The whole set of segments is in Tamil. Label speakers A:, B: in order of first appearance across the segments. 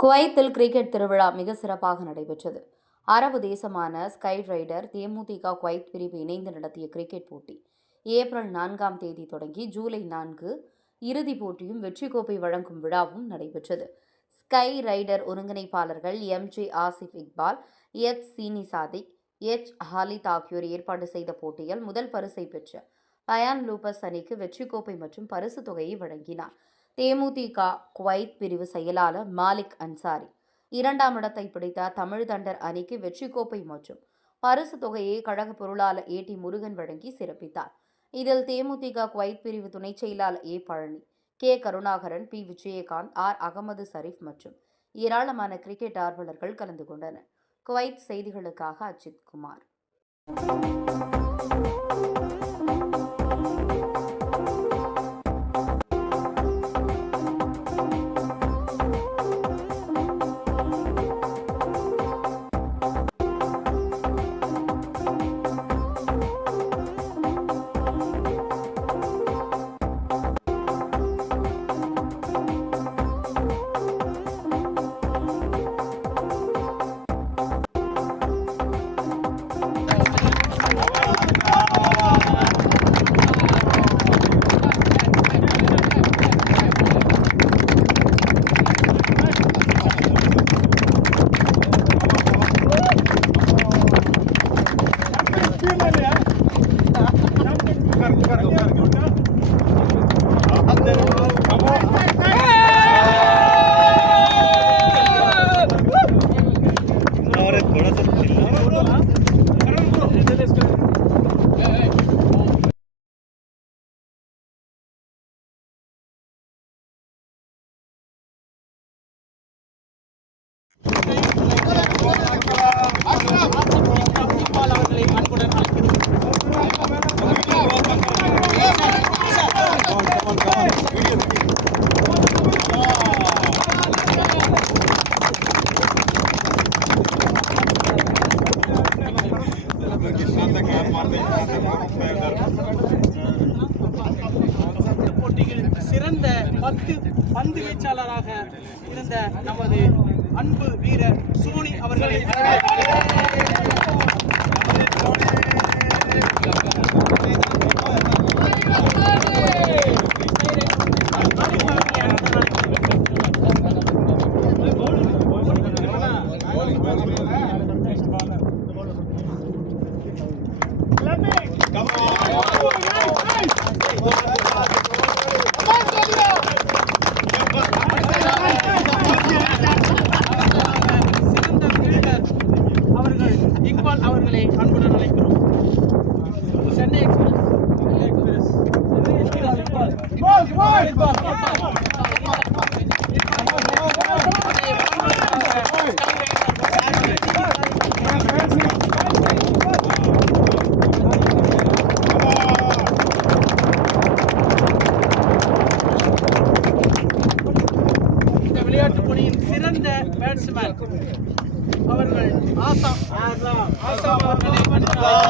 A: குவைத்தில் கிரிக்கெட் திருவிழா மிக சிறப்பாக நடைபெற்றது. அரபு தேசமான ஸ்கை ரைடர் தேமுதிக குவைத் பிரிவு இணைந்து நடத்திய கிரிக்கெட் போட்டி ஏப்ரல் நான்காம் தேதி தொடங்கி ஜூலை நான்கு இறுதிப் போட்டியும் வெற்றி கோப்பை வழங்கும் விழாவும் நடைபெற்றது. Sky rider ஒருங்கிணைப்பாளர்கள் M J Asif Iqbal H Seeni Sadiq H Khalid ஆகியோர் ஏற்பாடு செய்த போட்டியில் முதல் பரிசை பெற்ற பயான் லூபஸ் அணிக்கு வெற்றி கோப்பை மற்றும் பரிசு தொகையை வழங்கினார். தேமுதிக குவைத் பிரிவு செயலாளர் மாலிக் அன்சாரி. இரண்டாம் இடத்தை பிடித்த தமிழ் தண்டர் அணிக்கு வெற்றி கோப்பை மற்றும் பரிசு தொகையை கழக பொருளாளர் ஏ. டி. முருகன் வழங்கி சிறப்பித்தார். இதில் தேமுதிக குவைத் பிரிவு துணைச் செயலாளர் A. Palani K. Karunakaran P. Vijayakanth R. Ahamed Sharif மற்றும் ஏராளமான கிரிக்கெட் ஆர்வலர்கள் கலந்து கொண்டனர். குவைத் செய்திகளுக்காக அஜித் குமார்.
B: போட்டியில் சிறந்த பத்து பந்து வீச்சாளராக இருந்த நமது அன்பு வீரர் சோனி அவர்களை சிறந்த வீரர் அவர்கள் இக்பால் அவர்களை அன்புடன் அழைக்கிறோம் சென்னை எக்ஸ்பிரஸ் இந்த விளையாட்டு போட்டியின் சிறந்த பேட்ஸ்மேன் அவர்கள் ஆசாம் ஆசாம் அவர்களை.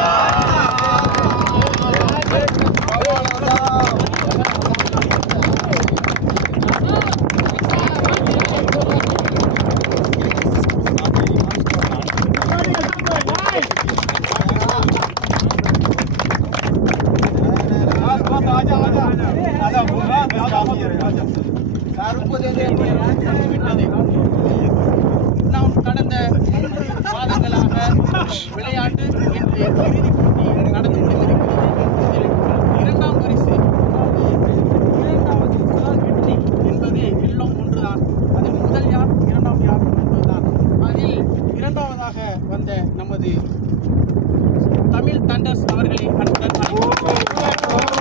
B: நாம் கடந்த மாதங்களாக விளையாட்டு இன்று இறுதிப் போட்டியில் நடந்து முடிந்திருக்கிறது இதில் இரண்டாம் பரிசு அதாவது இரண்டாவது முதல் வெற்றி என்பது எல்லாம் ஒன்றுதான் அதில் முதல் யார் இரண்டாம் யார் என்பதுதான் அதில் இரண்டாவதாக வந்த நமது தமிழ் தண்டர்ஸ் அவர்களை அன்புடன் அழைக்கிறோம்.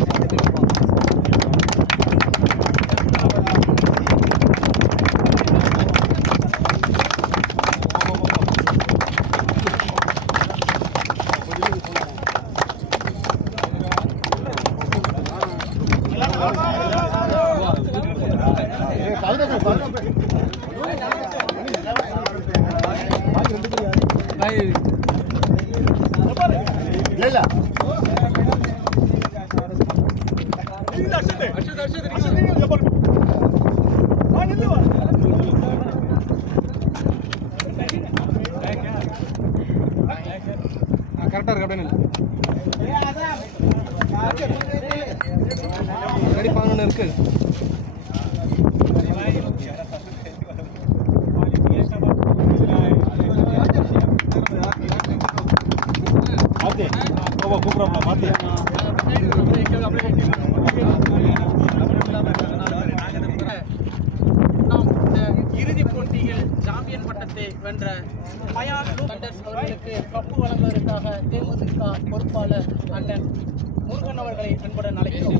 B: கரெக்டாக இருக்கு அப்படியே ரெடி பதினொன்று
C: இருக்குது கூப்பிட்றாப்ல பார்த்தியா
B: நாம் இந்த இறுதிப் போட்டியில் சாம்பியன் பட்டத்தை வென்ற மயான் லூண்டர்ஸ் அவர்களுக்கு கப்பு வழங்குவதற்காக தேமுதிக பொறுப்பாளர் அண்ணன் முருகன் அவர்களை அன்புடன் அழைக்கிறோம்.